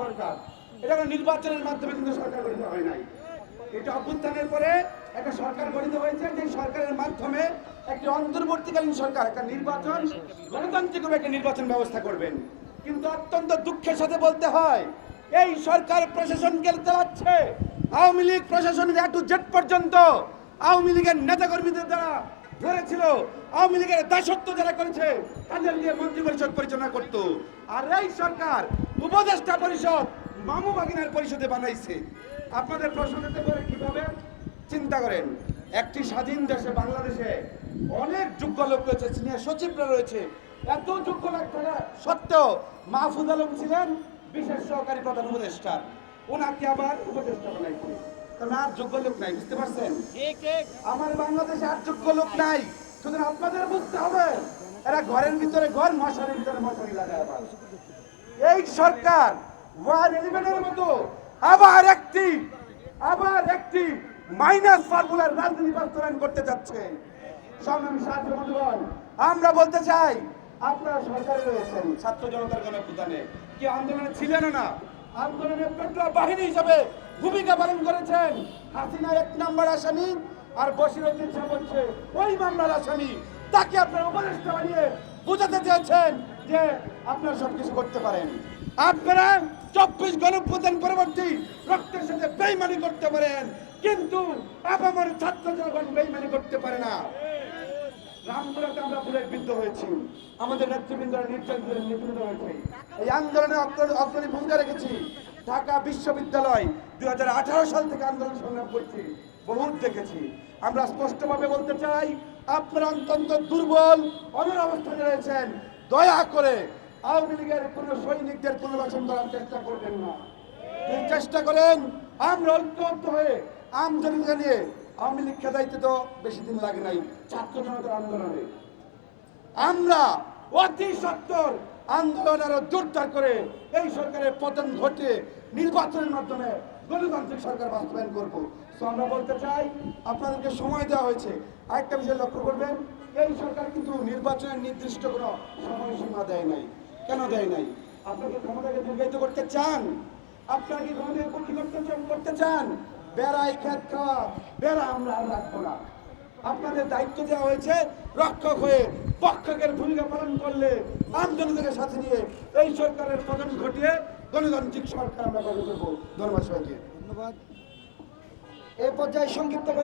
সরকার। এটা নির্বাচনের মাধ্যমে কিন্তু সরকার গঠিত হয় নাই। এটা অভ্যুত্থানের পরে একটা সরকার গঠিত হয়েছে, যে সরকারের মাধ্যমে একটি অন্তর্বর্তীকালীন সরকার, একটা নির্বাচন, গণতান্ত্রিকভাবে একটা নির্বাচন ব্যবস্থা করবেন। কিন্তু অত্যন্ত দুঃখের সাথে বলতে হয়, এই সরকার প্রশাসনকে চালাচ্ছে। আওয়ামী লীগ প্রশাসনের এ টু জেড পর্যন্ত আওয়ামী লীগের নেতাকর্মীদের দ্বারা ধরেছিল। আওয়ামী লীগের দাসত্ব যারা করেছে, তাদের নিয়ে মন্ত্রী পরিষদ পরিচালনা করত। আর এই সরকার উপদেষ্টা পরিষদ মামু বাগিনার পরিষদে বানাইছে। আপনাদের প্রশ্ন করতে পারে, কীভাবে? চিন্তা করেন, একটি স্বাধীন দেশে, বাংলাদেশে অনেক যোগ্য লোক রয়েছে, সিনিয়র সচিবরা রয়েছে। এত যোগ্য লোক সত্ত্বেও মাহফুজ আলম ছিলেন বিশেষ সহকারী প্রধান উপদেষ্টা। ওনাকে আবার উপদেষ্টা বানাইছে। কারণ আর যোগ্য লোক নাই বুঝতে পারছেন? আমার বাংলাদেশে আর যোগ্য লোক নাই সুতরাং আপনাদের বুঝতে হবে এরা ঘরের ভিতরে ঘর মশারির ভিতরে মশারি লাগায় এই সরকার ওয়ান এলিভেনের মতো আবার একটি আবার একটি মাইনাস ফর্মুলার রাজনীতি বাস্তবায়ন করতে যাচ্ছে। সংগ্রামী সাহায্য বন্ধুগণ আমরা বলতে চাই আপনারা সরকারে রয়েছেন ছাত্র জনতার গণপ্রদানে কি আন্দোলনে ছিলেন না। আন্দোলনের পেট্রোল বাহিনী হিসাবে ভূমিকা পালন করেছেন হাসিনা এক নম্বর আসামি আর বসিরুদ্দিন সাহেব হচ্ছে ওই মামলার আসামি। তাকে আপনারা উপদেষ্টা বানিয়ে বুঝাতে চেয়েছেন যে আপনারা সবকিছু করতে পারেন। আপনারা চব্বিশ গণপ্রদান পরবর্তী রক্তের সাথে বেইমানি করতে পারেন, কিন্তু আপামর ছাত্র জনগণ বেইমানি করতে পারে না। রামপুরাতে আমরা বুলেট হয়েছি। আমাদের নেতৃবৃন্দরা নির্যাতনের নিপীড়িত হয়েছে এই আন্দোলনে অগ্র- অগ্রণী ভূমিকা রেখেছি। ঢাকা বিশ্ববিদ্যালয় দুই হাজার আঠারো সাল থেকে আন্দোলন সংগ্রাম করছি। বহুত দেখেছি। আমরা স্পষ্টভাবে বলতে চাই, আপনারা অত্যন্ত দুর্বল অনেক অবস্থানে রয়েছেন। দয়া করে আওয়ামী লীগের কোন সৈনিকদের পুনর্বাসন করার চেষ্টা করবেন না। যদি চেষ্টা করেন, আমরা ঐক্যবদ্ধ হয়ে আমজনতা নিয়ে আওয়ামী লীগ খেদাইতে তো বেশি দিন লাগে নাই, ছাত্র জনতার আন্দোলনে। আমরা অতি সত্তর আন্দোলন আরও জোরদার করে এই সরকারের পতন ঘটিয়ে নির্বাচনের মাধ্যমে গণতান্ত্রিক সরকার বাস্তবায়ন করব। তো আমরা বলতে চাই, আপনাদেরকে সময় দেওয়া হয়েছে। আরেকটা বিষয় লক্ষ্য করবেন, এই সরকার কিন্তু নির্বাচনের নির্দিষ্ট কোনো সময়সীমা দেয় নাই। কেন দেয় নাই? আপনাকে ক্ষমতাকে দীর্ঘায়িত করতে চান? আপনারা কি ক্ষমতাকে করতে চান? বেড়াই খেত খাওয়া, বেড়া আমরা রাখব না। আপনাদের দায়িত্ব দেওয়া হয়েছে রক্ষক হয়ে পক্ষকের ভূমিকা পালন করলে আন্দোলনকে সাথে নিয়ে এই সরকারের পতন ঘটিয়ে গণতান্ত্রিক সরকার আমরা গঠন করব ধন্যবাদ সবাইকে। ধন্যবাদ। এ পর্যায়ে সংক্ষিপ্ত